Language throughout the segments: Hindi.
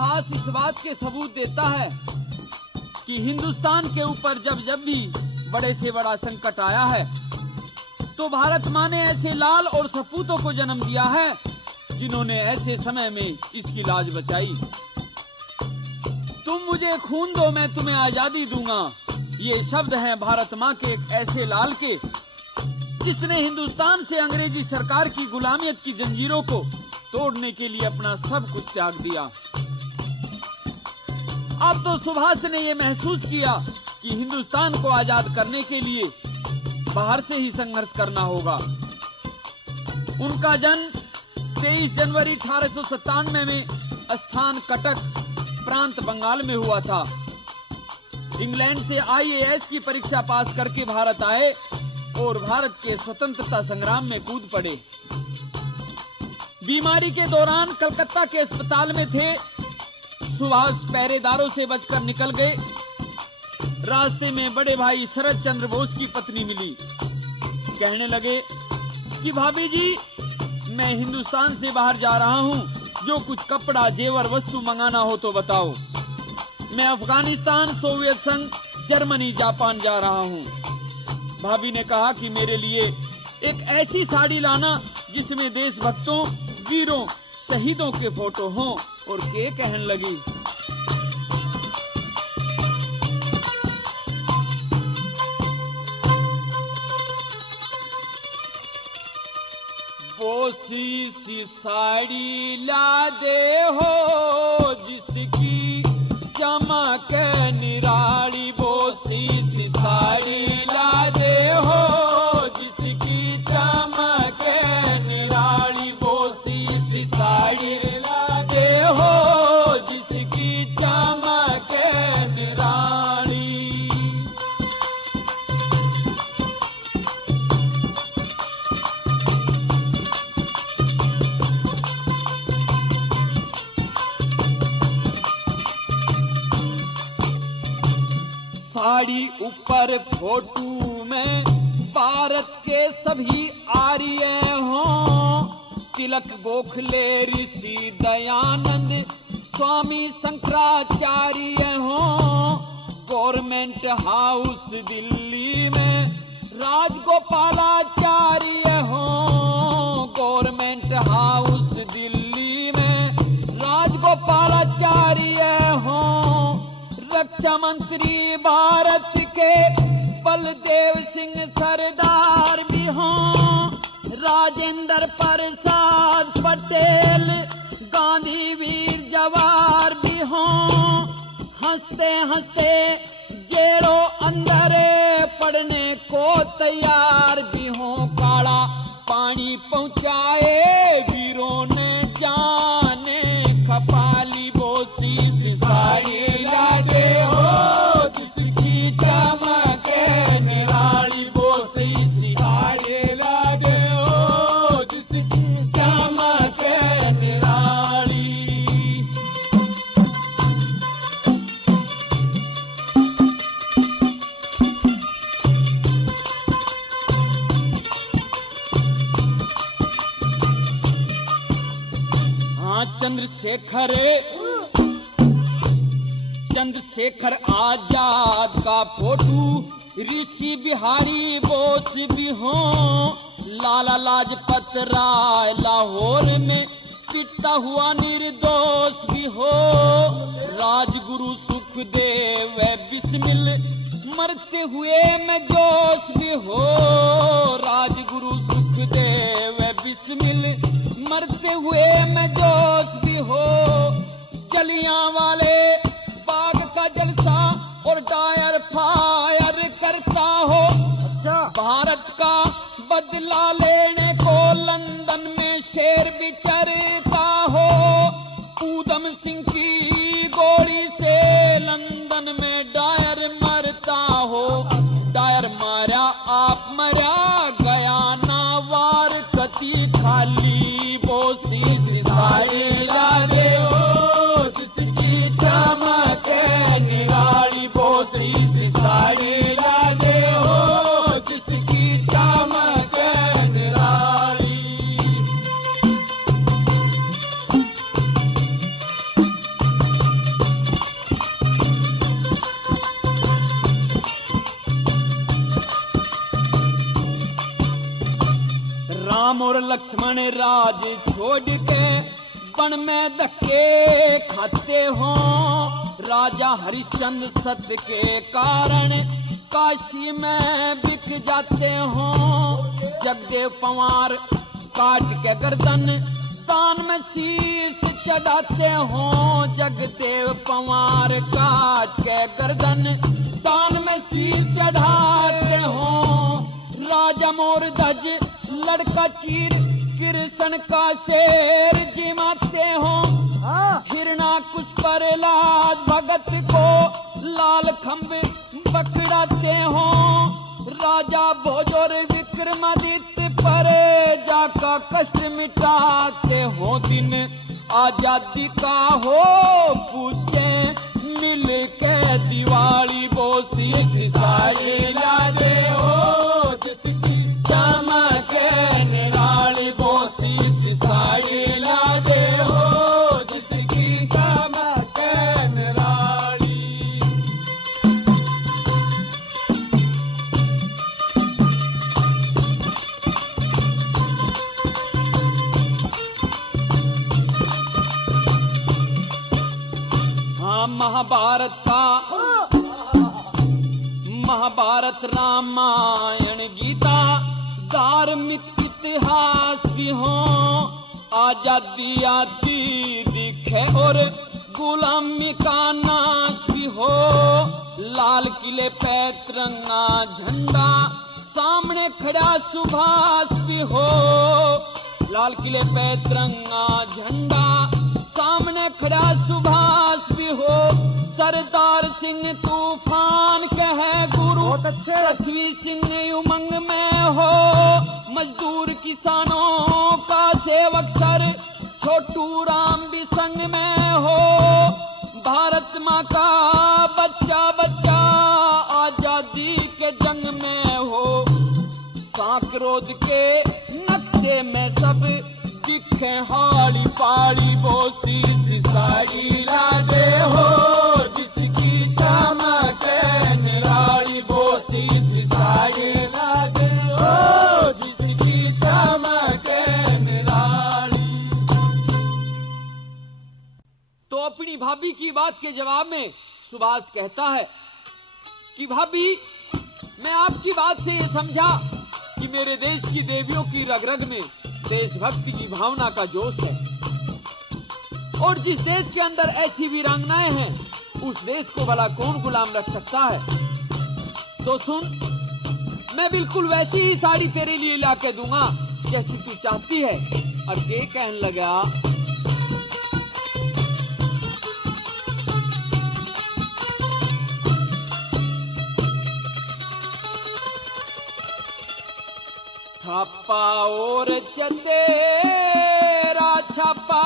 इतिहास इस बात के सबूत देता है कि हिंदुस्तान के ऊपर जब जब भी बड़े से बड़ा संकट आया है तो भारत माँ ने ऐसे लाल और सपूतों को जन्म दिया है जिन्होंने ऐसे समय में इसकी लाज बचाई। तुम मुझे खून दो, मैं तुम्हें आजादी दूंगा, ये शब्द हैं भारत माँ के एक ऐसे लाल के जिसने हिंदुस्तान से अंग्रेजी सरकार की गुलामियत की जंजीरों को तोड़ने के लिए अपना सब कुछ त्याग दिया। अब तो सुभाष ने यह महसूस किया कि हिंदुस्तान को आजाद करने के लिए बाहर से ही संघर्ष करना होगा। उनका जन्म 23 जनवरी 1897 में स्थान कटक प्रांत बंगाल में हुआ था। इंग्लैंड से IAS की परीक्षा पास करके भारत आए और भारत के स्वतंत्रता संग्राम में कूद पड़े। बीमारी के दौरान कलकत्ता के अस्पताल में थे। सुभाष पहरेदारों से बचकर निकल गए। रास्ते में बड़े भाई शरद चंद्र बोस की पत्नी मिली। कहने लगे कि भाभी जी, मैं हिंदुस्तान से बाहर जा रहा हूँ, जो कुछ कपड़ा जेवर वस्तु मंगाना हो तो बताओ। मैं अफगानिस्तान, सोवियत संघ, जर्मनी, जापान जा रहा हूँ। भाभी ने कहा कि मेरे लिए एक ऐसी साड़ी लाना जिसमें देशभक्तों, वीरों, शहीदों के फोटो हों। और के कहने लगी, वो सी साड़ी ला दे हो जिसकी चमक निराली, वो सी साड़ी ला दे हो जिसकी चमक निराली, वो सी साड़ी ला दे हो जिसकी चमक निराली। साड़ी ऊपर फोटो में भारत के सभी आर्य हों, तिलक गोखले, ऋषि दयानंद, स्वामी शंकराचार्य हों। गवर्नमेंट हाउस दिल्ली में राजगोपालाचार्य हों। गवर्नमेंट हाउस दिल्ली में राजगोपालाचार्य हों। रक्षा मंत्री भारत के बलदेव सिंह सरदार भी हों। राजेंद्र प्रसाद पटेल, गांधी वीर जवाहर भी हों। हंसते हंसते जेरो अंदर पड़ने को तैयार भी हों। काला पानी पहुंचाए वीरों ने जाने खपाली, बोसी साड़ी ला दे हो जिसकी चमक निराली, बोसी साड़ी ला दे हो जिसकी चमक निराली। हाँ, चंद्रशेखर आजाद का फोटो, ऋषि बिहारी बोस भी हों। लाला लाजपत राय लाहौर में पिटता हुआ निर्दोष भी हो। राजगुरु सुखदेव बिस्मिल मरते हुए में जोश भी हो। राजगुरु सुखदेव बिस्मिल मरते हुए में जोश भी हो। जलियांवाले बाग का जलसा और डायर फायर करता हो। अच्छा, भारत का बदला लेने को लंदन में शेर विचरता हो। ऊधम सिंह की गोली से लंदन में डायर मरता हो। डायर मारा आप मरा गया ना वार कति खाली, बोसी साड़ी ला दे हो जिसकी चमक निराली, बोसी साड़ी ला दे हो जिसकी चमक निराली। लक्ष्मण राज छोड़ के वन में धक्के खाते हो। राजा हरिश्चंद्र सत्य के कारण काशी में बिक जाते हो। जगदेव पंवार काट के गर्दन दान में शीश चढ़ाते हो। जगदेव पंवार काट के गर्दन दान में शीश चढ़ाते हो। राजा मोर ध्वज लड़का चीर कृष्ण का शेर जिमाते हो। हिरणाकुश प्रहलाद भगत को लाल खंभ पकड़ाते हो। राजा भोजोर विक्रमादित्य पर जाका कष्ट मिटाते हो। दिन आजादी का हो पूछे मिल के दिवाली बोसी साड़ी लादे हो। जिसकी चमक निराली बोसी साड़ी लादे हो। जिसकी चमक निराली। हाँ महाभारत रामायण गीता धार्मिक इतिहास भी हो। आजादी आती दिखे और गुलामी का नाश भी हो। लाल किले पे तिरंगा झंडा सामने खड़ा सुभाष भी हो। लाल किले पे तिरंगा झंडा सामने खड़ा सुभाष भी हो। सरदार सिंह तूफान कहे गुरु बहुत अच्छे। पृथ्वी सिंह उमंग में हो। मजदूर किसानों का सेवक सर छोटू राम भी संग में हो। भारत माँ का बच्चा बच्चा आजादी के जंग में हो। सांकरोद के नक्शे में सब दिखे हाली पाली बोसी साड़ी लादे हो। जिसकी चमक निराली बोसी साड़ी लादे हो। जिसकी चमक निराली। तो अपनी भाभी की बात के जवाब में सुभाष कहता है कि भाभी मैं आपकी बात से ये समझा कि मेरे देश की देवियों की रग रग में देशभक्ति की भावना का जोश है। और जिस देश के अंदर ऐसी वीरांगनाएं हैं उस देश को भला कौन गुलाम रख सकता है। तो सुन, मैं बिल्कुल वैसी ही साड़ी तेरे लिए लाके दूंगा जैसी तू चाहती है। और ये कहने लगा छापा और चतेरा छापा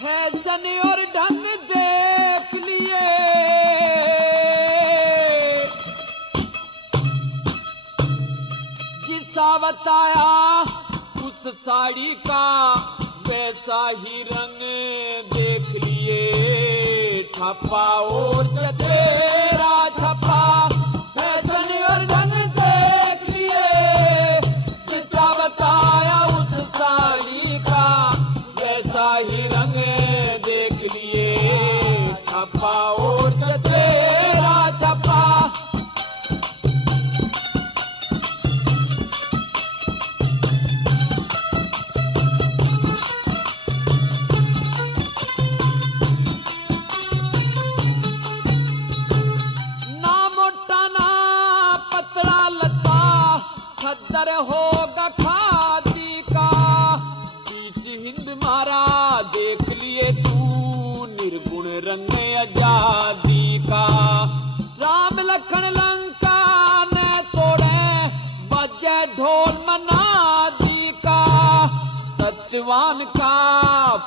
फैशन और ढंग देख लिए। जिसा बताया उस साड़ी का वैसा ही रंग देख लिए। छापा और चतेरा छापा फैशन और ढंग देख लिए। जिसा बताया उस साड़ी का वैसा ही रंग देख लिए। छापा और चतेरा छापा। खद्दर होगा खादी का। बीच हिंद मारा देख लिए तू निर्गुण रंग आजादी का। राम लखन लंका ने तोड़े बजे ढोल मनादी का। सत्यवान का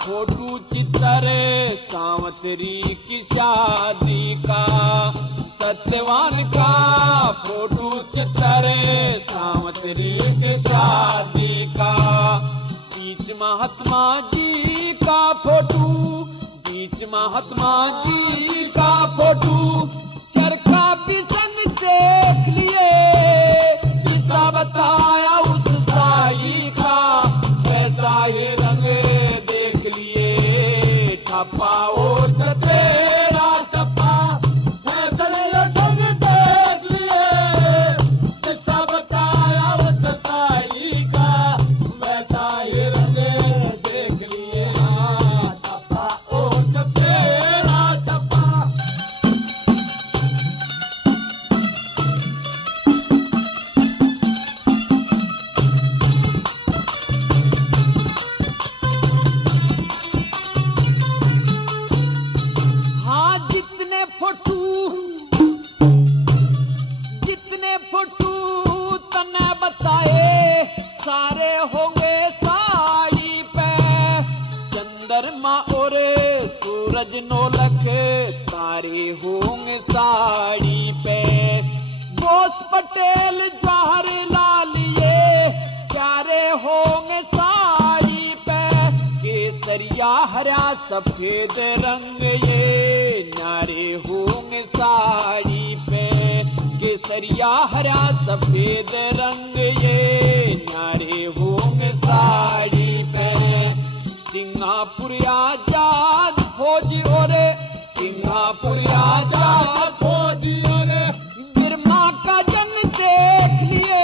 फोटो चित्र सावंतरी की शादी का। सत्यवान का फोटो चित्र सावंतरी की शादी का। बीच महात्मा जी का फोटो, बीच महात्मा जी का फोटो चरखा भी संग देख लिए। छपा ओठ तेरा छपा है चले ढंग देख लिए जिसका बताया उस साड़ी का वैसा ही रंग देख लिए छपा ओठ तेरा छपा। जितने फोटू तने बताए सारे होंगे साड़ी पे चंद्रमा और सूरज नौलख तारे होंगे साड़ी पे बोस पटेल जवाहरलाल ये प्यारे होंगे साड़ी पे केसरिया हरा सफेद रंग ये न्यारे होंगे साड़ी पे केसरिया हरा सफेद रंग ये न्यारे होंगे साड़ी पे। सिंगापुर आजाद फौजी और सिंगापुर आजाद फौजी और गिरमा का जंग देख लिए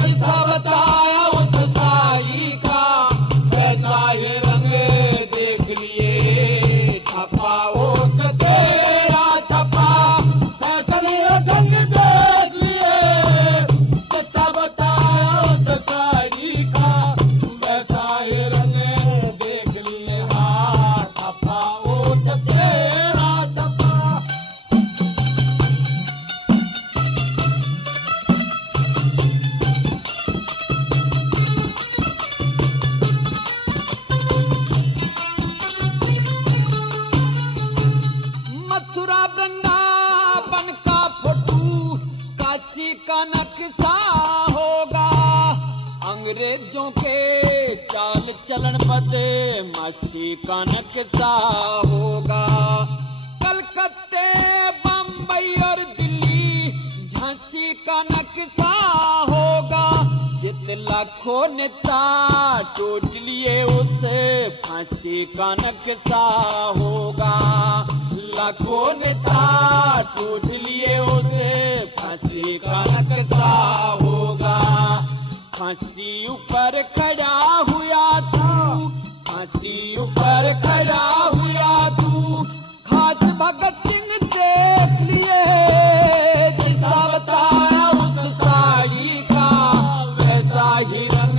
जिसा बताया उस साड़ी का वैसा ही रंग देख लिए छपा ओठ तेरा छपा ढंग देख लिए जिसका बताया उस साड़ी का वैसा ही रंग देख लिए छपा ओठ तेरा छपा। मथुरा वृंदावन का फोटू काशी का नक्शा होगा अंग्रेजों के चाल चलन बदमाशी का नक्शा होगा कलकत्ते बम्बई और दिल्ली झांसी का नक्शा होगा जित लाखों नेता टूट लिए उसे फांसी का नक्शा होगा लाखों नेता टूट लिए उसे फांसी का नक्शा होगा। फांसी ऊपर खड़ा हुआ तू फांसी ऊपर खड़ा हुआ तू खास भगत सिंह देख लिए जिसा बताया उस साड़ी का वैसा ही रंग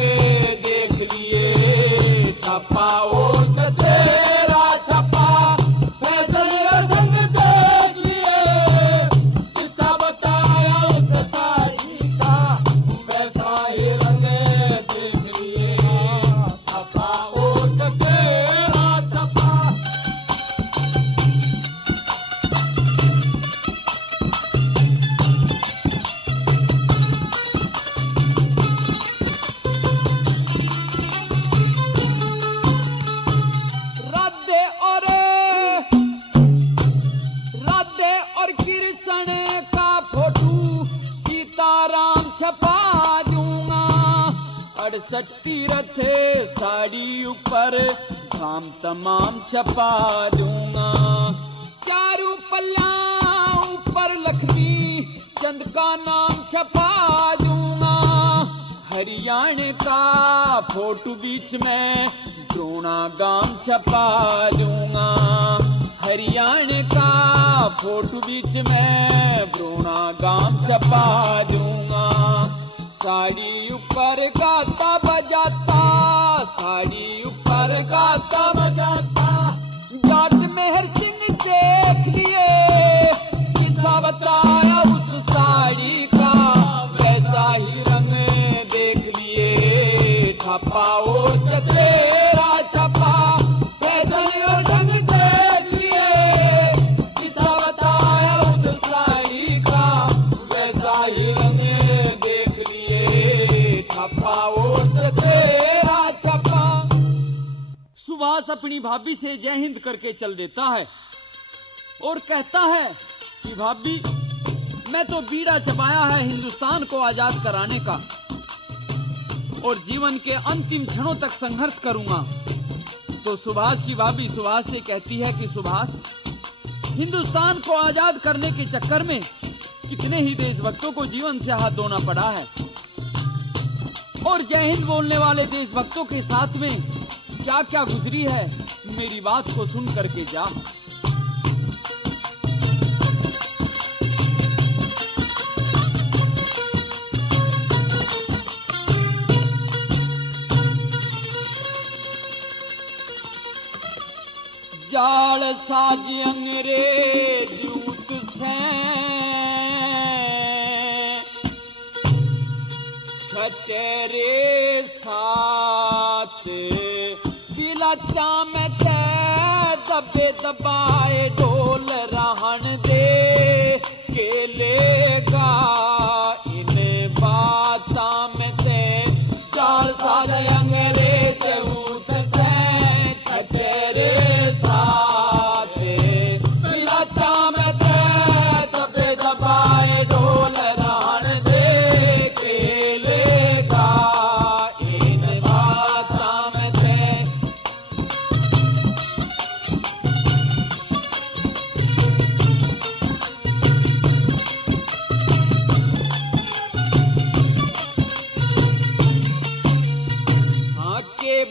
देख लिए छपा ओठ तेरा छपा ढंग देख लिए जिसका बताया उस साड़ी का वैसा ही रंग देख लिए छपा ओठ तेरा छपा। राधे और कृष्ण का फोटू सीताराम छपा दूंगा 68 तीरथ साड़ी ऊपर धाम तमाम छपा दूंगा चारों पल्ला ऊपर लक्ष्मी चंद का नाम छपा दूंगा हरियाणा का फोटो बीच में द्रोणा गांव छपा दूंगा हरियाणा का फोटो बीच में द्रोणा गांव छपा दूंगा साड़ी ऊपर गाता बजाता साड़ी ऊपर गाता बजाता जाट मेहर सिंह देख लिए किस्सा बताया उस साड़ी का वैसा ही रंग देख लिए छपा ओठ तेरा छपा ढंग देख लिए किस्सा बताया उस साड़ी का वैसा ही रंग देख लिए छपा ओठ तेरा छपा। सुभाष अपनी भाभी से जय हिंद करके चल देता है और कहता है कि भाभी मैं तो बीड़ा चबाया है हिंदुस्तान को आजाद कराने का और जीवन के अंतिम क्षणों तक संघर्ष करूंगा तो सुभाष की भाभी सुभाष से कहती है कि सुभाष, हिंदुस्तान को आजाद करने के चक्कर में कितने ही देशभक्तों को जीवन से हाथ धोना पड़ा है, और जय हिंद बोलने वाले देशभक्तों के साथ में क्या क्या गुजरी है, मेरी बात को सुन करके जा। जाल साज अंग्रेज ऊत से छटेरे साथ बिलता में ते दबे दबाए डोल रहन दे के लेगा इन बाता में ते जाल साज अंग्रेज ऊत से छटेरे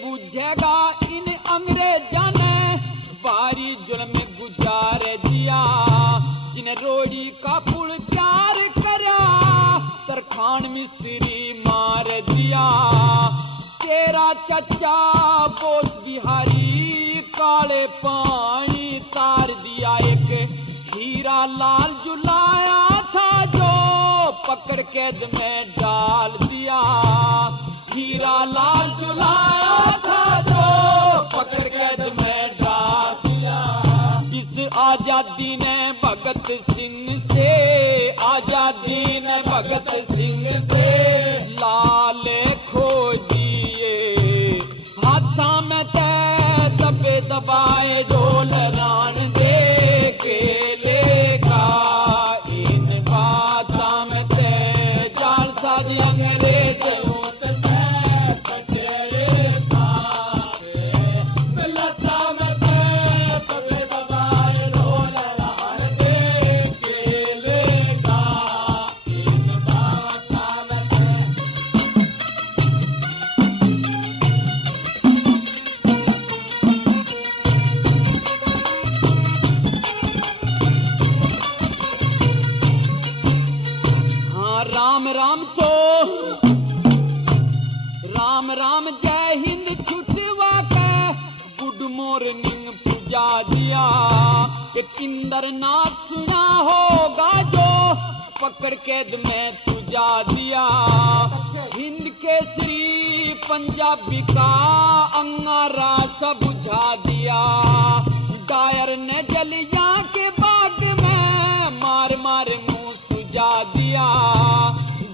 बुझेगा इन अंग्रेजा ने बारी जुल्म गुजार दिया, जिन्हें रोड़ी का पुल प्यार करा तरखान मिस्त्री मार दिया। तेरा चचा बोस बिहारी काले पानी तार दिया, एक हीरा लाल जुलाया था जो पकड़ कैद में डाल दिया। हीरा लाल जुलाया था जो पकड़ कैद में डाल दिया। इस आजादी ने भगत सिंह से, आजादी ने भगत सिंह से लाल खो दिए, हाथा में ते दबे दबाए डोल रान दे के लेगा इन बाता में ते जाल साज अंग्रेज राम राम तो राम राम जय हिंद छुटवा के गुड मॉर्निंग पूजा दिया। एक इंद्रनाथ सुना होगा जो पकड़ कैद में तुझा दिया। हिंद केसरी पंजाबी का अंगारा सब बुझा दिया। डायर ने जलिया के बाग में मार मार मुंह सुझा दिया।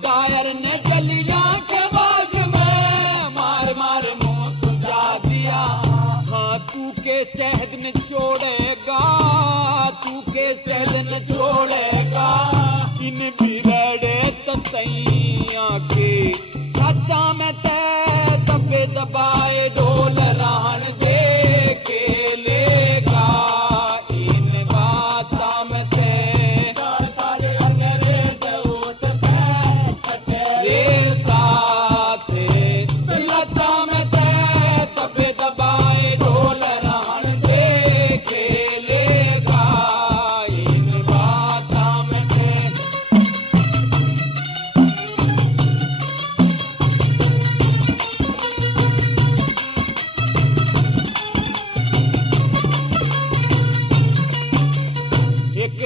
डायर ने जलिया के बाग में मार मार मुंह सुझा दिया। हाँ तू के शहद न छोड़ेगा, तू के शहद न छोड़ेगा इन बिगड़े ततैया के छाता में ते दबे दबाए डोल रहन दे के लेगा इन बाता में ते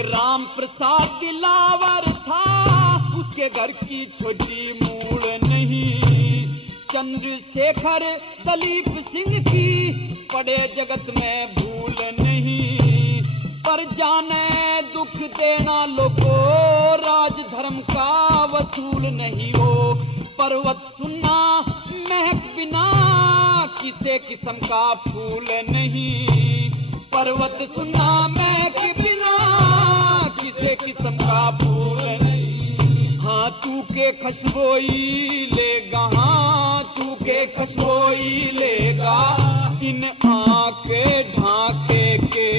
राम प्रसाद दिलावर था, उसके घर की छोटी मूल नहीं। चंद्रशेखर दलीप सिंह की पड़े जगत में भूल नहीं। पर जाने दुख देना लोगों राज धर्म का वसूल नहीं हो। पर्वत सुनना महक बिना किसे किस्म का फूल नहीं। पर्वत सुनना महक बिना किसे किस्म का फूल नहीं। हाँ तू के खुशबोई लेगा, हाँ तू के खुशबोई लेगा इन आंखे ढाके के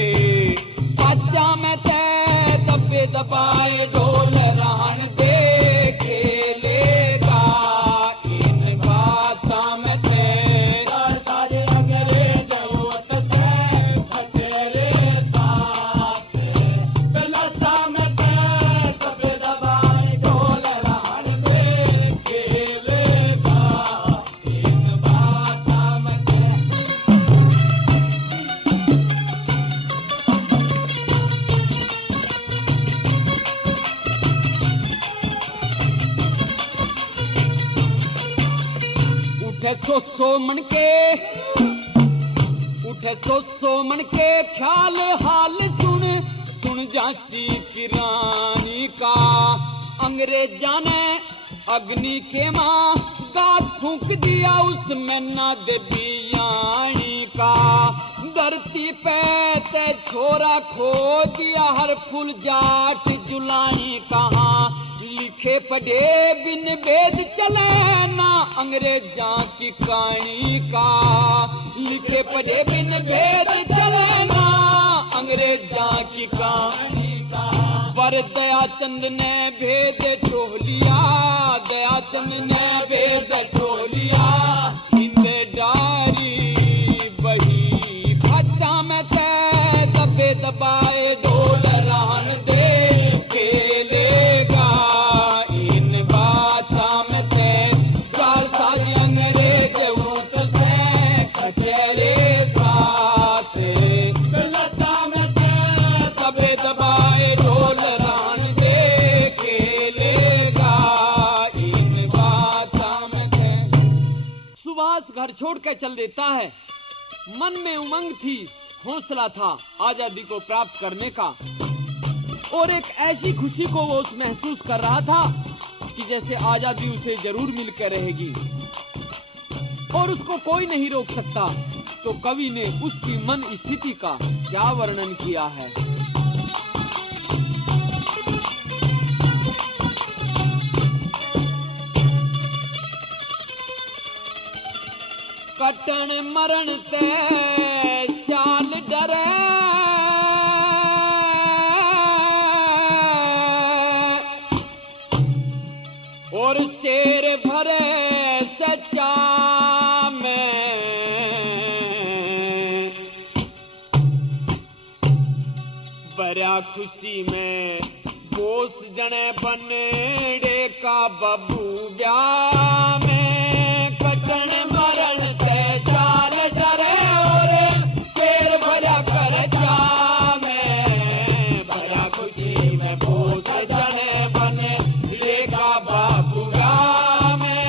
बाजा में ते दबे दबाए ढोल रहन दे खेलेगा इन बाता में ते सारे अंग्रेज वोट से खटेरे साथ गलता में ते दबे दबाए ढोल रहन दे खेलेगा इन बाता में ते। उठे सो मन के उठे सो मन के ख्याल हाल सुन झांसी की रानी का अंग्रेजा ने अग्नि के मां गात फूंक दिया उसमें नाद बियानी का धरती पे ते छोरा खो दिया हर फूल जाट जुलानी कहाँ लिखे पढ़े बिन वेद चले ना अंग्रेजा की कहानी का लिखे पढ़े बिन वेद चले ना अंग्रेजा की कहानी का। पर दयाचंद ने भेद टोलिया दयाचंद ने भेद टोलिया इंदे डारी बही फटा में ते दबे दबाए ढोल रहन दे खेलेगा इन बाता में ते चार साल अंग्रेज ऊंट से खटेरे साथ गलता में ते दबे दबाए ढोल रहन दे खेलेगा इन बाता में ते। सुभाष घर छोड़ के चल देता है। मन में उमंग थी, हौसला था आजादी को प्राप्त करने का और एक ऐसी खुशी को वो महसूस कर रहा था कि जैसे आजादी उसे जरूर मिलकर रहेगी और उसको कोई नहीं रोक सकता। तो कवि ने उसकी मन स्थिति का क्या वर्णन किया है। कटन मरण ते शाल डरे और शेर भरे सच्चा में बड़ा खुशी में बोस जने बनड़े का बबू ब्याह में कटन मरण ते शाल डरे और शेर भरा कर जा में बड़ा खुशी में बोस जने बनड़े का बबू ब्याह में।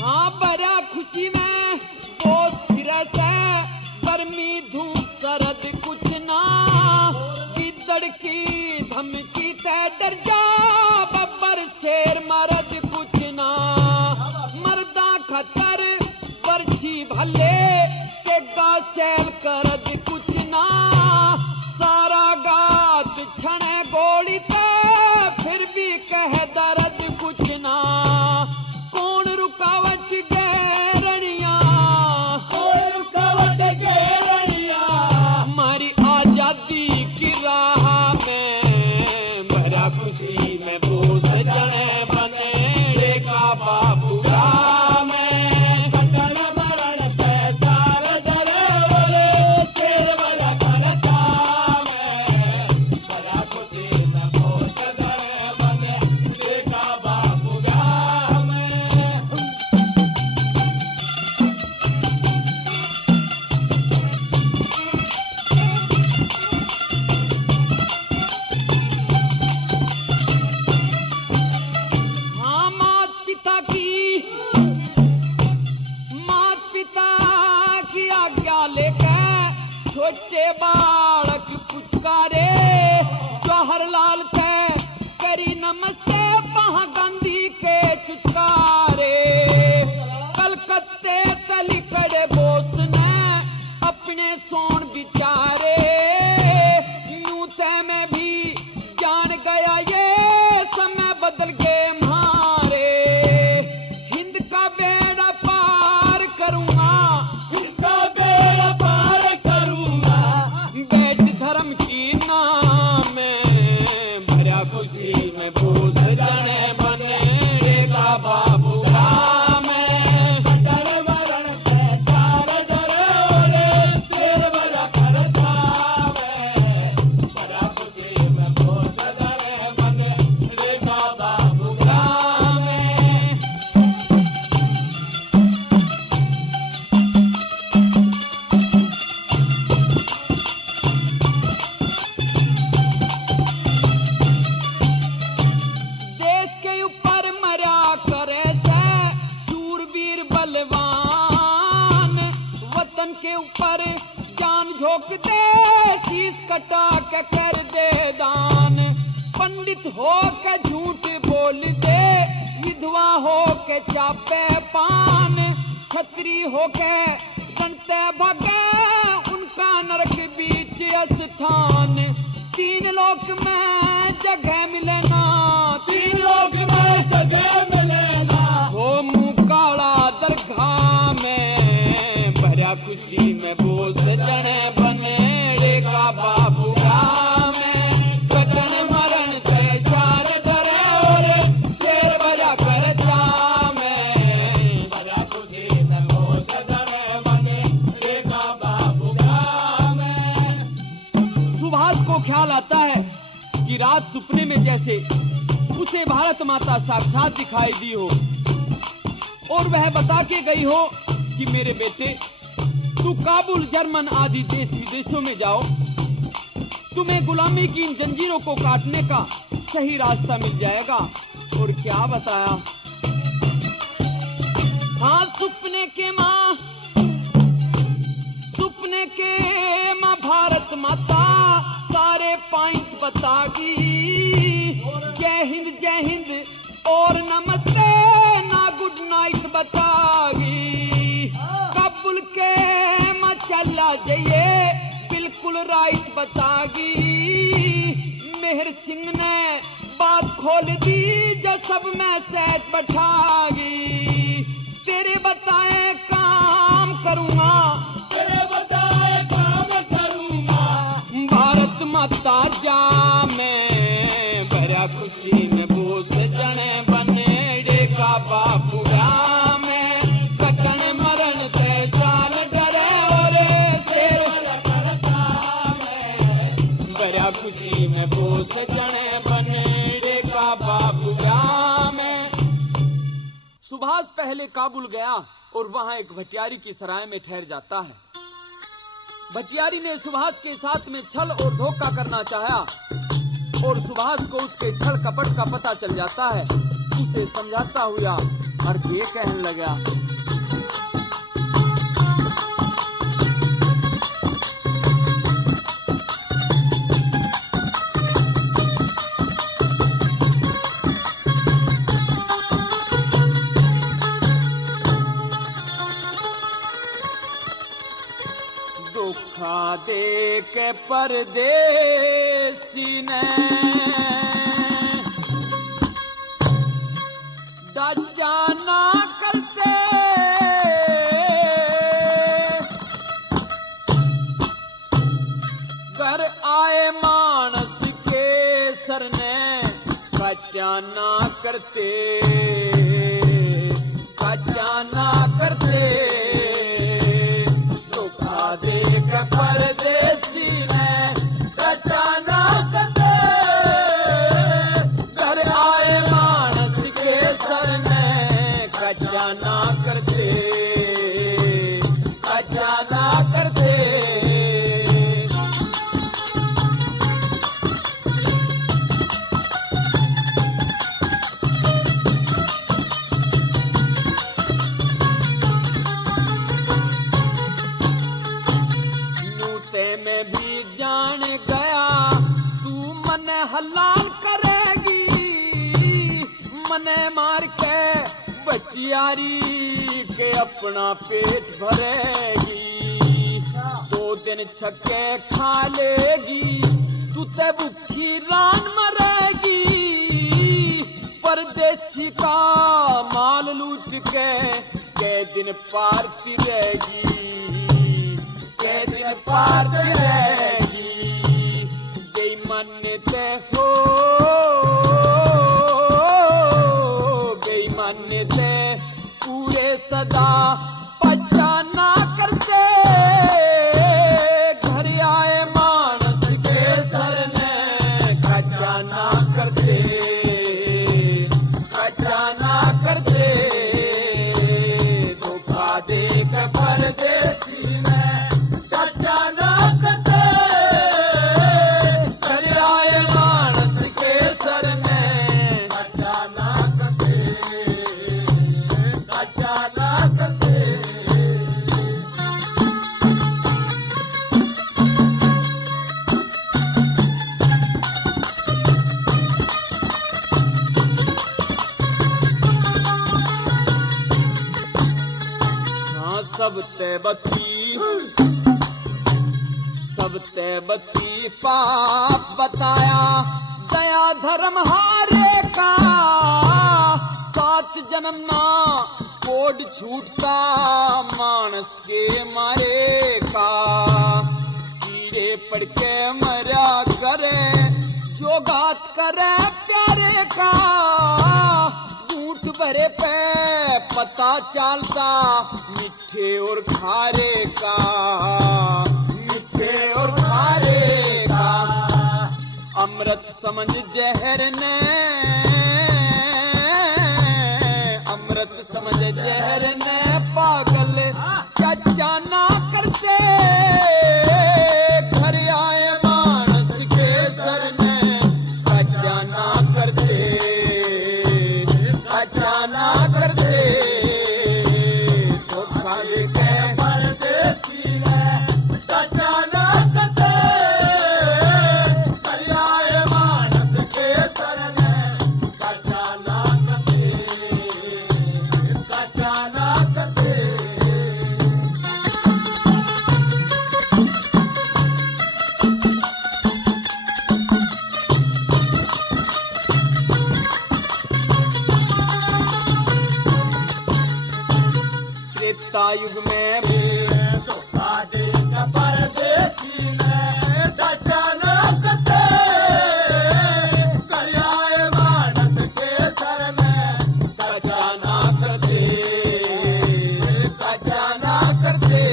हाँ बड़ा खुशी में बोस फिरे से गर्मी धूप सरद कुछ ना गिद्दड़ की धमकी ते डर जा बब्बर शेर मरद कुछ ना मर्दा खतर बरछी भले के गा सैल करद कुछ ना सारा गात छणे गोली ते फिर भी कह दर्द कुछ ना कौन रुकावट गैरनिया कौन रुकावट गैरनिया हमारी आजादी की राह में बड़ा खुशी में बोस जने बने का बाबू में कटन मरण ते सार डरे शेर बड़ा करता में बड़ा खुशी में बोस जने बने का बाबू में। हाँ मात पिता की आज्ञा लेकर छोटे बालक पुचकारे जवाहरलाल के करी नमस्ते महागांधी के चुचकारे कलकत्ते तलिकड़े बोस ने अपने सोन बिचारे दे, शीश कटा के कर दे दान। पंडित हो के झूठ बोल दे, विधवा हो के चापे पान। छत्री हो के बनते भगे, उनका नरक बीच स्थान। तीन लोक में जगह मिले ना, तीन लोक में जगह मिले ना। हो मुँह काला दरगाह में, भरा खुशी में बोस जने बनेड़े का बाबू में। कटन मरण से शान डरे और शेर भरा कर जा में। भरा खुशी में बोस जने बनेड़े का बाबू में। सुभाष को ख्याल आता है कि रात सपने में जैसे उसे भारत माता साक्षात दिखाई दी हो और वह बता के गई हो कि मेरे बेटे, तू काबुल, जर्मन आदि देश विदेशों में जाओ, तुम्हें गुलामी की इन जंजीरों को काटने का सही रास्ता मिल जाएगा। और क्या बताया? हाँ, सपने के माँ भारत माता सारे पॉइंट बतागी। जय हिंद और नमस्ते ना गुड नाइट बतागी। काबुल के माँ चला जाइए, बिल्कुल राइट बतागी। मेहर सिंह ने बात खोल दी, जो सब में सेट बैठागी। तेरे बताए काम करूँगा, तेरे बताए काम करूँगा। भारत माता जा में, भरा खुशी में बोस जने बनेड़े का बाबू में। कटन मरण से शान डरे और शेर करता में। भरा खुशी में बोस जने बनेड़े का बाबू में। सुभाष पहले काबुल गया और वहां एक भटियारी की सराय में ठहर जाता है। भटियारी ने सुभाष के साथ में छल और धोखा करना चाहा और सुभाष को उसके छल कपट का पता चल जाता है। उसे समझाता हुआ और ये कहने लगा, धोखा दे के परदेसी ने जाना करते। घर आए मानस के सर ने कचाना करते, कचाना करते। धोखा दे के परदेसी ने कचाना करते। घर आए मानस के सर में कचाना करते, कचाना करते। में भी जान गया तू मने हलाल करेगी। मने मार के बटियारी के अपना पेट भरेगी। 2 दिन छक्के खा लेगी, तू ते भूखी रान मरेगी। परदेसी का माल लूट के दिन पारती रहेगी, के दिन पारती रहेगी। बेईमानते हो, बेईमानते पूरे सदा पहचाना करते। घर आए मानस के सर ने खजाना करते, खजाना करते। धोखा दे के परदेसी में खजाना करते। सब तैबती पाप बताया, दया धर्म हारे का 7 जन्म ना कोड छूटता मानस के मारे का। कीड़े पड़ के मरा करे जो घात करे प्यारे का, झूठ भरे पे पता चलता मिठे और खारे का, मिठे और खारे का। अमृत समझ जहर ने, अमृत समझ जहर ने पागल चचा ना करते, घर आए मानस के सर ने चचा ना करते, चचा ना करते। तो खाली के परदेसी ने चचा ना करते, घर आए मानस के सर ने चचा ना करते, चचा ना करते। त्रेता युग में धोखा देना परदेसी ने चचा ना करते, घर आए मानस के सर में चचा ना करते, चचा ना करते।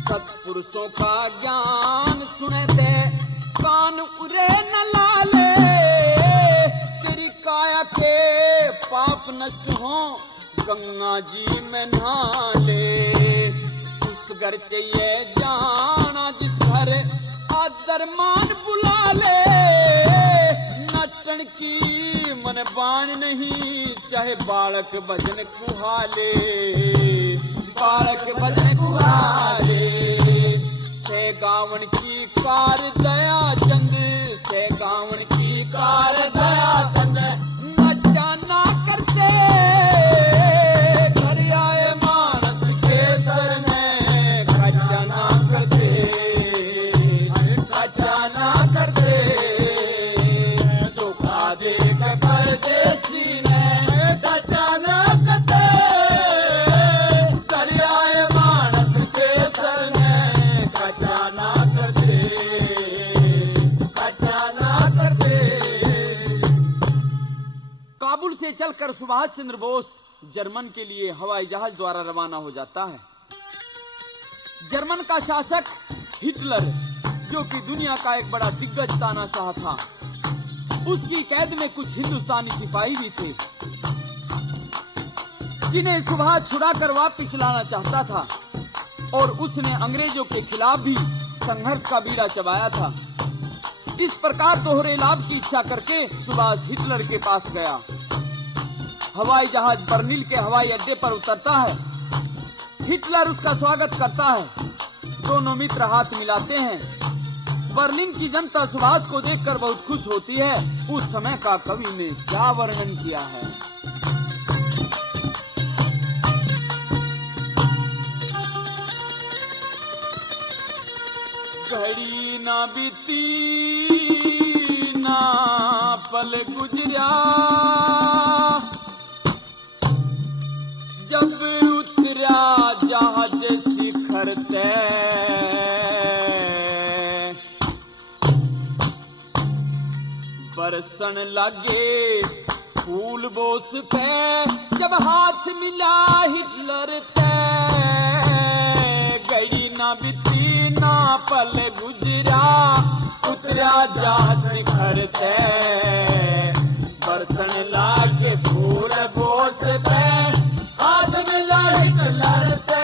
सत्पुरुषों का ज्ञान सुनते कान उरे न लाले, तेरी काया के पाप नष्ट हो गंगा जी में नहाले। उस घर चाहिए जाना जिस घर आदर मान बुला ले, नटन की मन बाण नहीं चाहे बालक भजन कुहाले, बालक भजन कुहाले। से गावन की कार दया चंद, से गावन की कार दया चंद नचा ना करते, घर आए मानस के सर में खचा ना करते, खचा ना करते। धोखा दे के परदेसी ने खचा ना करते, घर आए मानस के सर में खचा ना करते, खचा ना करते। काबुल से चलकर सुभाष चंद्र बोस जर्मन के लिए हवाई जहाज द्वारा रवाना हो जाता है। जर्मन का शासक हिटलर, जो कि दुनिया का एक बड़ा दिग्गज तानाशाह था, उसकी कैद में कुछ हिंदुस्तानी सिपाही भी थे, जिन्हें सुभाष छुड़ाकर वापस लाना चाहता था, और उसने अंग्रेजों के खिलाफ भी संघर्ष का बीड़ा चबाया था। इस प्रकार दोहरे लाभ की इच्छा करके सुभाष हिटलर के पास गया। हवाई जहाज बर्लिन के हवाई अड्डे पर उतरता है। हिटलर उसका स्वागत करता है, दोनों मित्र हाथ मिलाते हैं। बर्लिन की जनता सुभाष को देखकर बहुत खुश होती है। उस समय का कवि ने क्या वर्णन किया है। घड़ी ना बीती ना पल गुजरा, जब उतरा जहाज शिखर तय, बरसन लगे फूल बोस पे, जब हाथ मिला हिटलर तय। घड़ी ना बीती ना पल गुजरा, उतरा जहाज शिखर तय, बरसन लागे फूल बोस पे, हाथ मिला हिटलर तय।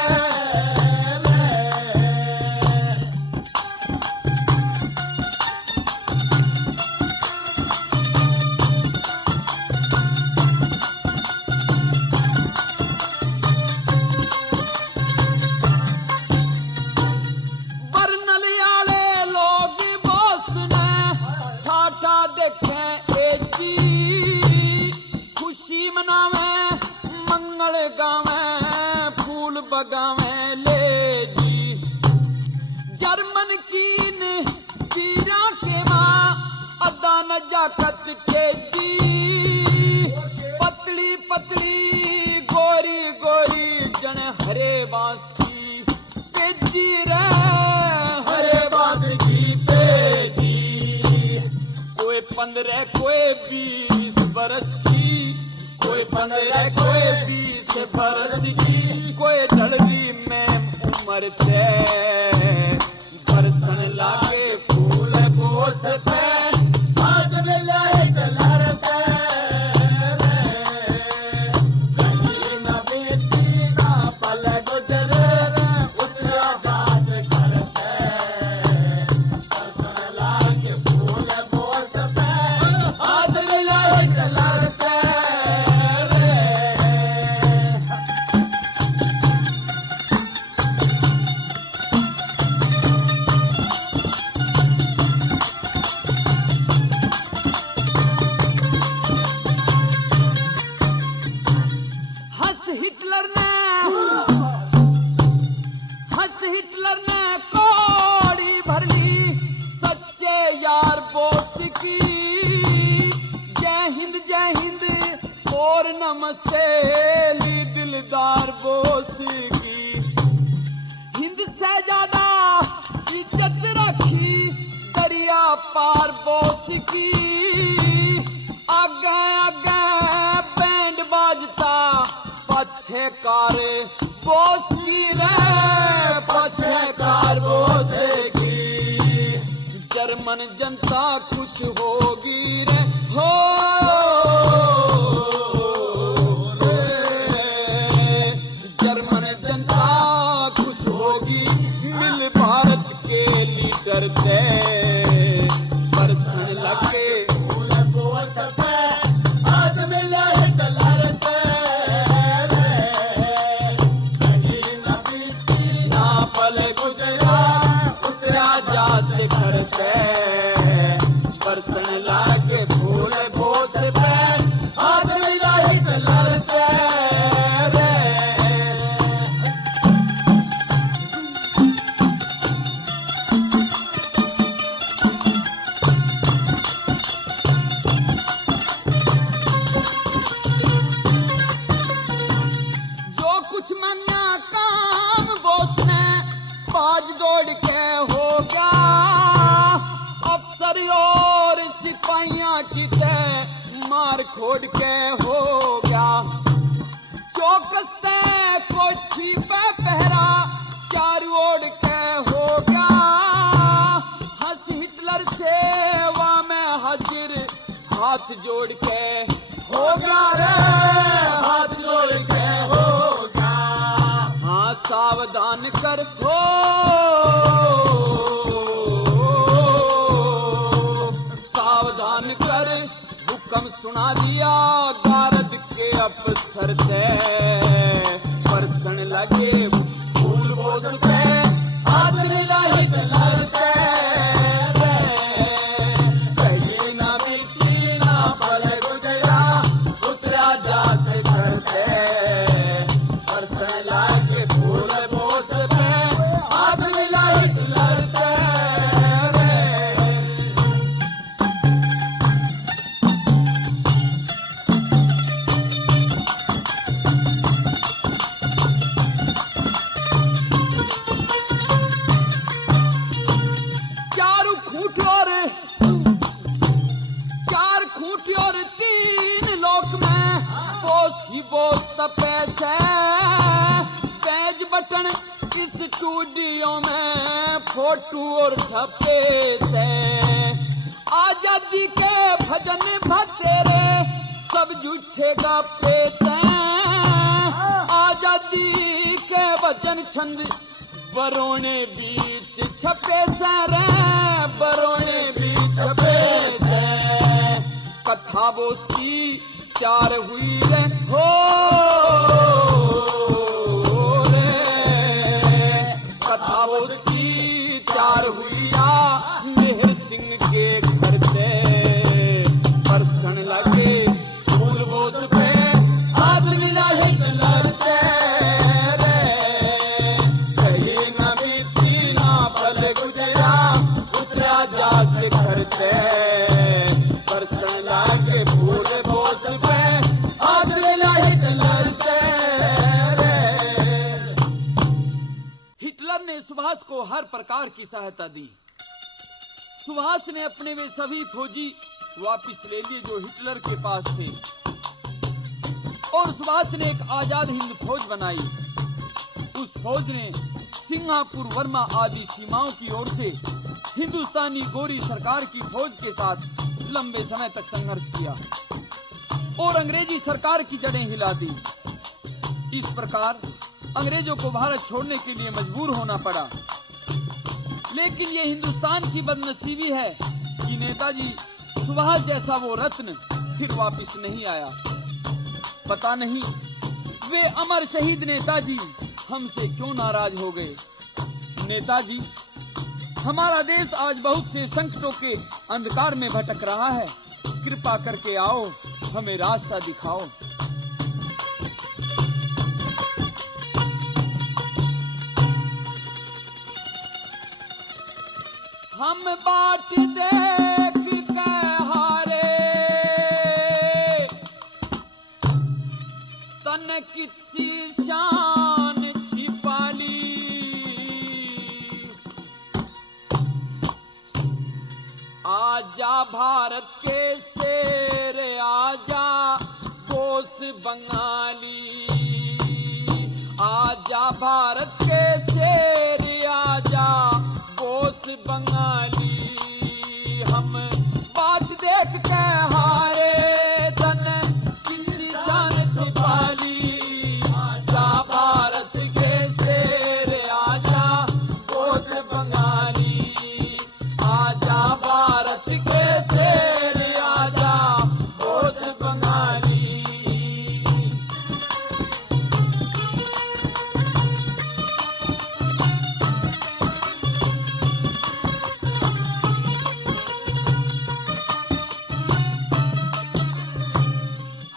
जर्मन कीन पीरा के माँ अदा न जाकत के जी पतली पतली गोरी गोरी जन हरे बांस की पेजी रे हरे बांस की पेजी कोई 15 कोई 20 बरस की कोई 15 कोई 20 बरस की कोई डलवी में उम्र थे बरसन लागे फूल बोसते आज मिला एक लड़ते गली न बेटी का पल गुजरे उतरा जात करते बरसन लागे फूल बोसते आज मिला एक लड़ते हिटलर ने कौड़ी भर ली सच्चे यार बोस की जय हिंद और नमस्ते ली दिलदार बोस की हिंद से ज्यादा इज्जत रखी दरिया पार बोस की आगे आगे बैंड बाजता पछे कार बोस की रे पछे कार बोस की जर्मन जनता खुश होगी रे हो रे जर्मन जनता खुश होगी मिल भारत के लीडर थे बरसन लगे फूल बोस पे आज मिला एक लड़ते पल गुजरा उतरा जात करते बरसन लागे फूल बोस पे आज मिला एक लड़ते जो कुछ मांगा काम बोस ने बाज दौड़ के हो गया अफसर और सिपाहियां की तय मार खोड़ के हो गया चौकस कोठी पे पहरा चारों ओर के हो गया हंस हिटलर सेवा में हाजिर हाथ जोड़ के हो गया रे हाथ जोड़ के हो गया हाँ सावधान कर हो सावधान कर हुक्म सुना दिया गारद के अफसर से बरसन लगे फूल बोस पे हाथ मिला हिटलर से कहीं ना बीती ना पल गुजरा उतरा जात करते बरसन लगे फूल बोस पे हाथ मिला हिटलर से चार खूंट और 3 लोक में बोस ही बोस पैसे पेज बटन इस स्टूडियो में फोटो और धप्पे से आजादी के भजन भतेरे सब झूठे गप्पे से आजादी के वचन छंद बरोने बीच छपे से रे बरोने बीच छपे से कथा बोस की चार हुई रे हो रे कथा बोस की चार हुई मेहर सिंह के घर से बरसन लगे फूल बोस पे हाथ मिला हिटलर से रे कहीं न बीती ना पल को हर प्रकार की सहायता दी। सुभाष ने अपने वे सभी फौजी वापस ले लिए जो हिटलर के पास थे और सुभाष ने एक आजाद हिंद फौज बनाई। उस फौज ने सिंगापुर, वर्मा आदि सीमाओं की ओर से हिंदुस्तानी गोरी सरकार की फौज के साथ लंबे समय तक संघर्ष किया और अंग्रेजी सरकार की जड़ें हिला दी। इस प्रकार अंग्रेजों को भारत छोड़ने के लिए मजबूर होना पड़ा। लेकिन ये हिंदुस्तान की बदनसीबी है कि नेताजी सुभाष जैसा वो रत्न फिर वापस नहीं आया। पता नहीं वे अमर शहीद नेताजी हमसे क्यों नाराज हो गए। नेताजी, हमारा देश आज बहुत से संकटों के अंधकार में भटक रहा है। कृपा करके आओ, हमें रास्ता दिखाओ। हम बाट देख के हारे, तन किसी शान छिपा ली। आजा भारत के शेर, आजा बोस बंगाली। आजा भारत के शेर, आजा बोस बंगाली। हम बाट देख के हारे, तन किसी शान छिपा ली। आजा भारत के शेर, आजा बोस बंगाली। आजा भारत के शेर, आजा बोस बंगाली।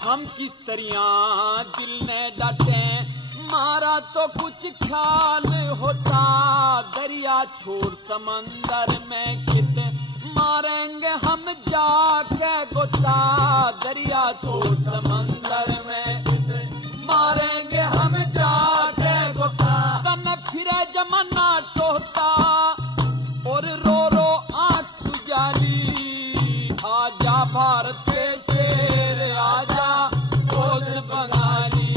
हम किस तरियां दिल ने डांटे, मारा तो कुछ ख्याल होता। दरिया छोड़ समंदर में कित मारेंगे हम जाके गोता। दरिया छोड़ समंदर में कित मारेंगे हम जाके गोता। तन फिरे जमाना टोहता और रो रो आंख सुजाली। आजा भारत के शेर, आजा बोस बंगाली।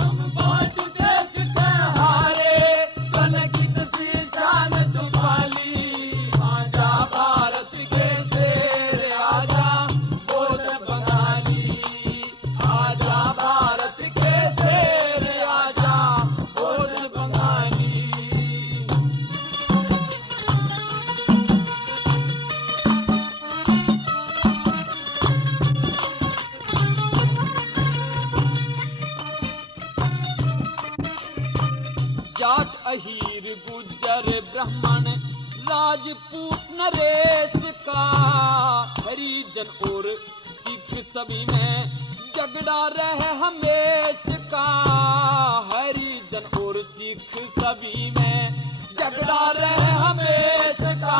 हम बाट देख के हारे, तन किसी शान छुपा ली। आजा भारत के शेर, आजा बोस बंगाली। आजा भारत के शेर, आजा बोस बंगाली। जाट, अहीर, गुज्जर, ब्राह्मण, राजपूत, नरेश का। हरिजन और सिख सभी में झगड़ा रहे हमेश का। हरिजन और सिख सभी में झगड़ा रहे हमेश का।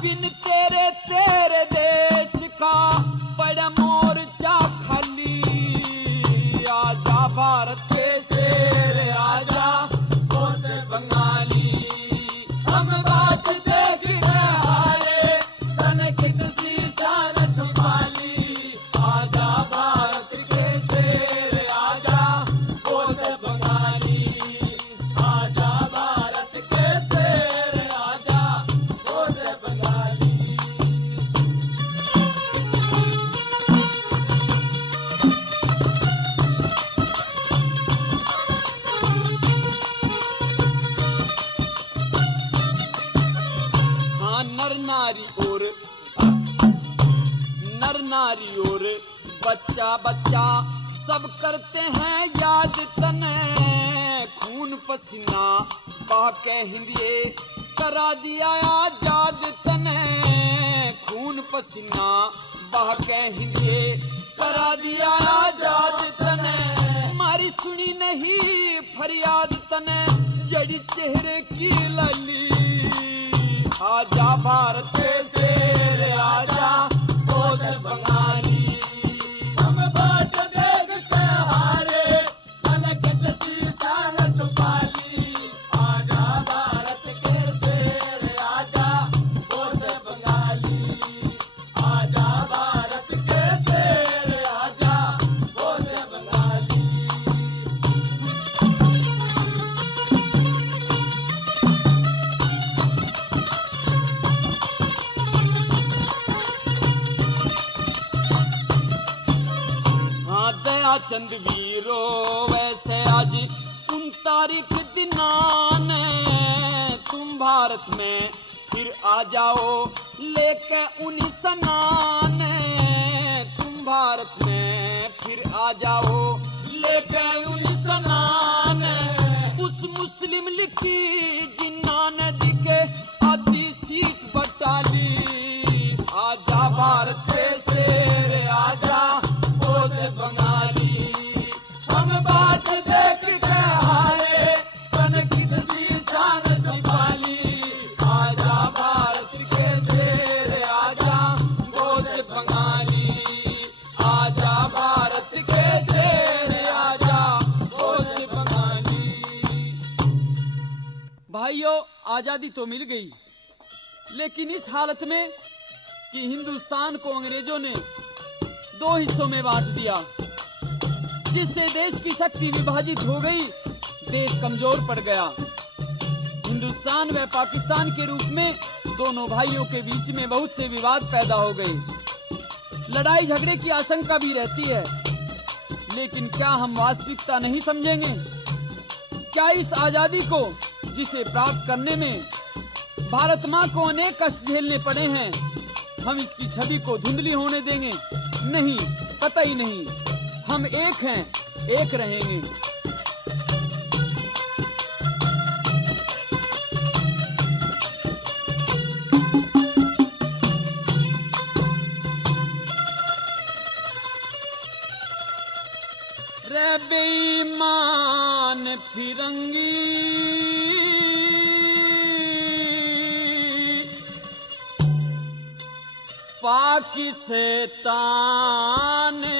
बिन तेरे तेरे देश का बड़ा मोर्चा खाली। आजा भारत के शेर, आजा बोस बंगाली। हम बाट देख के हारे, तन किसी शान छुपा ली। आजा भारत के शेर, आजा बोस बंगाली। आजा भारत के शेर, आजा बोस बंगाली। नर नारी और बच्चा बच्चा सब करते हैं याद तने। खून पसीना बहा के हिंदिए करा दिया आजाद तने। खून पसीना बहा के हिंदिए करा दिया आजाद तने। मारी सुनी नहीं फरियाद तने, जड़ी चेहरे की लली। आजा भारत के शेर, आजा बोस बंगाली। हम बाट देख के हारे, तन किसी शान छुपा ली। आजा भारत के चंद वीरो वैसे आज उन तारीख दिनान तुम भारत में फिर आ जाओ लेके उन सनान तुम भारत में फिर आ जाओ लेके उन सनान उस मुस्लिम लिखी जिन्ना ने दिखे आधी सीट बटाली आजा भारत के शेर आजा ओ से बंगाली हम बात देख के हारे सन की शान सिपाली आजा भारत के शेर आजा ओ से बंगाली आजा भारत के शेर आजा ओ से बंगाली। भाइयों आजादी तो मिल गई लेकिन इस हालत में कि हिंदुस्तान को अंग्रेजों ने दो हिस्सों में बांट दिया जिससे देश की शक्ति विभाजित हो गई, देश कमजोर पड़ गया। हिंदुस्तान व पाकिस्तान के रूप में दोनों भाइयों के बीच में बहुत से विवाद पैदा हो गए। लड़ाई झगड़े की आशंका भी रहती है लेकिन क्या हम वास्तविकता नहीं समझेंगे? क्या इस आजादी को जिसे प्राप्त करने में भारत माँ को अनेक कष्ट झेलने पड़े हैं, हम इसकी छवि को धुंधली होने देंगे? नहीं, कतई नहीं। हम एक हैं, एक रहेंगे। रे बेईमान फिरंगी पाकी से ताने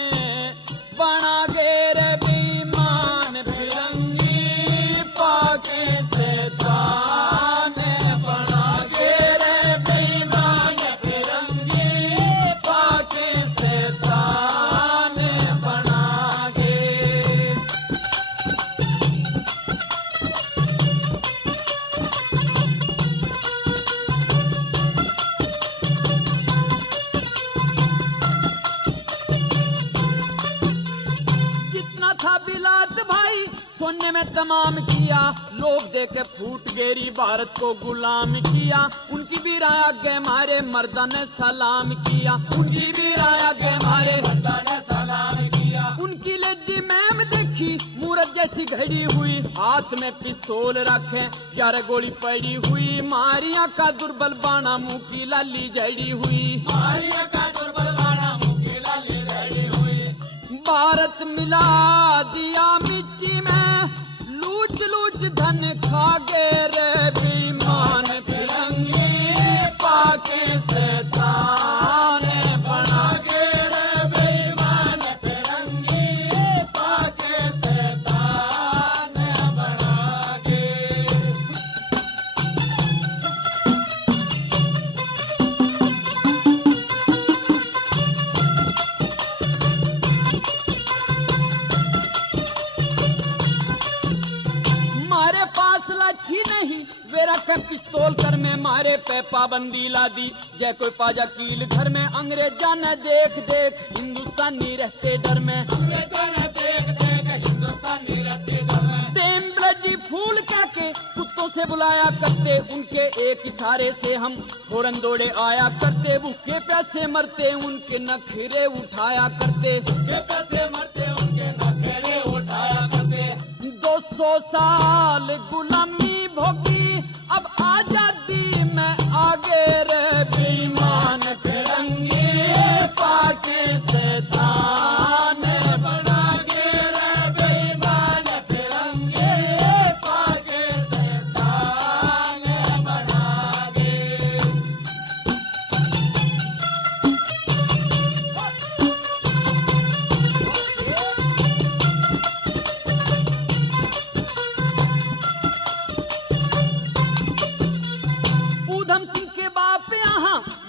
बना गे रे बेईमान फिरंगी पाकी से ताने बना गे रे बेईमान फिरंगी पाकी से ताने बना गे। सोने में तमाम किया लोग देखे फूट गेरी भारत को गुलाम किया। उनकी भी राया गे मारे मर्दा ने सलाम किया, उनकी भी राया गे मारे मर्दा ने सलाम किया। उनकी लेडी मैम देखी मूरत जैसी घड़ी हुई, हाथ में पिस्तौल रखे 11 गोली पड़ी हुई। मारिया का दुर्बल बाणा मुंह की लाली जड़ी हुई, मारिया का दुर्बल बाणा मुंह की लाली जड़ी हुई। भारत मिला दिया मिट्टी में लूट लूट धन खा गे रे बेईमान फिरंगी पाके से ताने बना गे रे बेईमान फिरंगी पाके से ताने बना गे। लाठी नहीं वे रखे पिस्तौल कर में मारे पे पाबंदी ला दी। जय कोई पाजा कील घर में अंग्रेजा ने देख देख हिंदुस्तानी रहते डर में, अंग्रेजा ने देख देख हिंदुस्तानी रहते डर में। सेम ब्लडी फूल के कुत्तों से बुलाया करते, उनके एक इशारे से हम फौरन दौड़े आया करते। भूखे प्यासे मरते उनके नखरे उठाया करते, भूखे प्यासे मरते उनके नखरे उठाया करते। 200 साल गुलामी भोगी अब आजादी में आगे रे बेईमान फिरंगी पाके से ताने बना गे रे बेईमान फिरंगी पाके से ताने बना गे।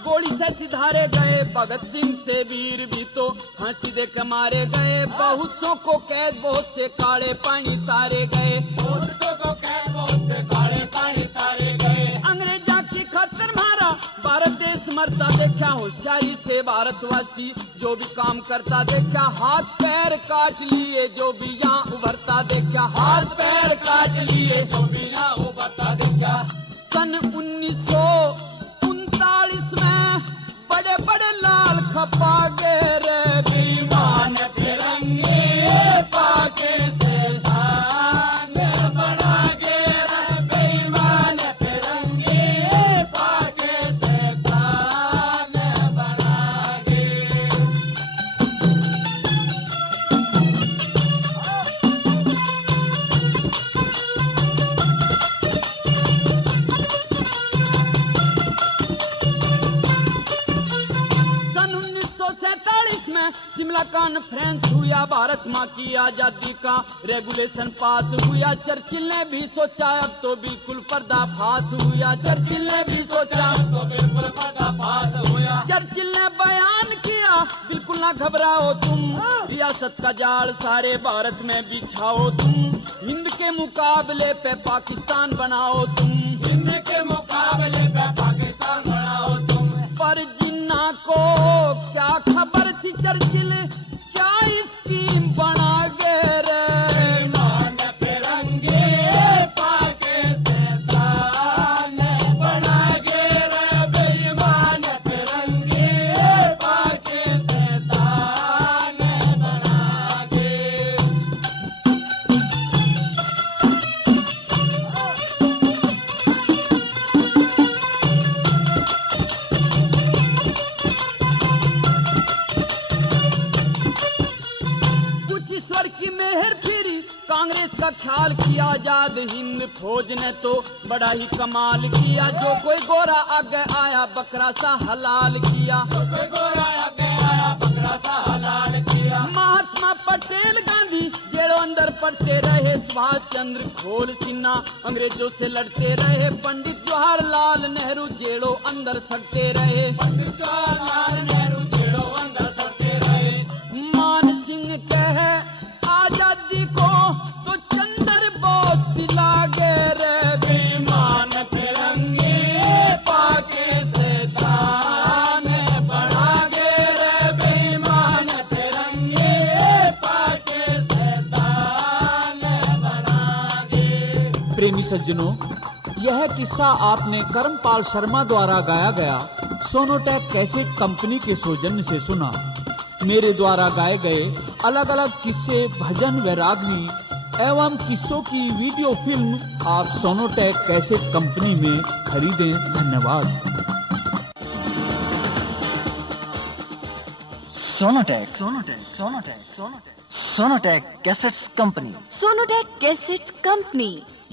गोली से सिधारे गए भगत सिंह से वीर भी तो फांसी दे के मारे गए। बहुत सौ को कैद बहुत से काले पानी तारे गए, बहुत सौ को कैद बहुत से काले पानी तारे गए। अंग्रेजा की खतर मारा भारत देश मरता देखा होशियारी से भारतवासी, जो भी काम करता देखा हाथ पैर काट लिए, जो भी यहाँ उभरता देखा हाथ पैर काट लिए, जो भी यहाँ उभरता देखा। सन 1939 में बड़े बड़े लाल खपा गए रे बेईमान तिरंगे पाके से धान बना गए रे बेईमान तिरंगे पाके से धान बना गए। सन 1947 में शिमला कॉन्फ्रेंस हुआ, भारत माँ की आजादी का रेगुलेशन पास हुआ। चर्चिल ने भी सोचा अब तो बिल्कुल पर्दाफाश हुआ, चर्चिल ने भी सोचा अब तो बिल्कुल पर्दाफाश हुआ। चर्चिल ने बयान किया बिल्कुल ना घबराओ तुम, रियासत का जाल सारे भारत में बिछाओ तुम, हिंद के मुकाबले पे पाकिस्तान बनाओ तुम, हिंद के मुकाबले पे पाकिस्तान बनाओ तुम। पर जिन्ना को क्या खबर थी चर्चिल क्या स्कीम बना गए रे बेईमान तिरंगे पाके से धान बना गए रे बेईमान तिरंगे पाके से धान बना गए। कुछ ईश्वर की मेहर फिरी कांग्रेस का ख्याल किया, आजाद हिंद फौज ने तो बड़ा ही कमाल किया, जो कोई गोरा आगे आया बकरा सा हलाल किया, जो कोई गोरा आगे आया बकरा सा हलाल किया। महात्मा पटेल गांधी जेलों अंदर पड़ते रहे, सुभाष चंद्र खोल सिन्हा अंग्रेजों से लड़ते रहे, पंडित जवाहरलाल नेहरू जेलों अंदर सड़ते रहे, पंडित जवाहरलाल नेहरू जेलों अंदर सड़ते रहे। मान सिंह कहे आजादी को तो चंद्र बोस पिला गए रे बेईमान तिरंगे पाके से धान बढ़ा गए रे बेईमान तिरंगे पाके से धान बढ़ा गए। प्रेमी सज्जनों, यह किस्सा आपने कर्मपाल शर्मा द्वारा गाया गया सोनोटेक कैसेट कंपनी के सौजन्य से सुना। मेरे द्वारा गाए गए अलग अलग किस्से, भजन, वैरागनी एवं किस्सों की वीडियो फिल्म आप सोनोटेक कैसेट कंपनी में खरीदें। धन्यवाद। Sonotech cassettes company, Sonotech cassettes company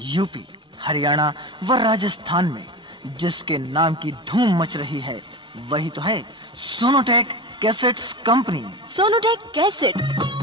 UP, Haryana व राजस्थान में जिसके नाम की धूम मच रही है वही तो है Sonotech cassettes company. Sonotech cassettes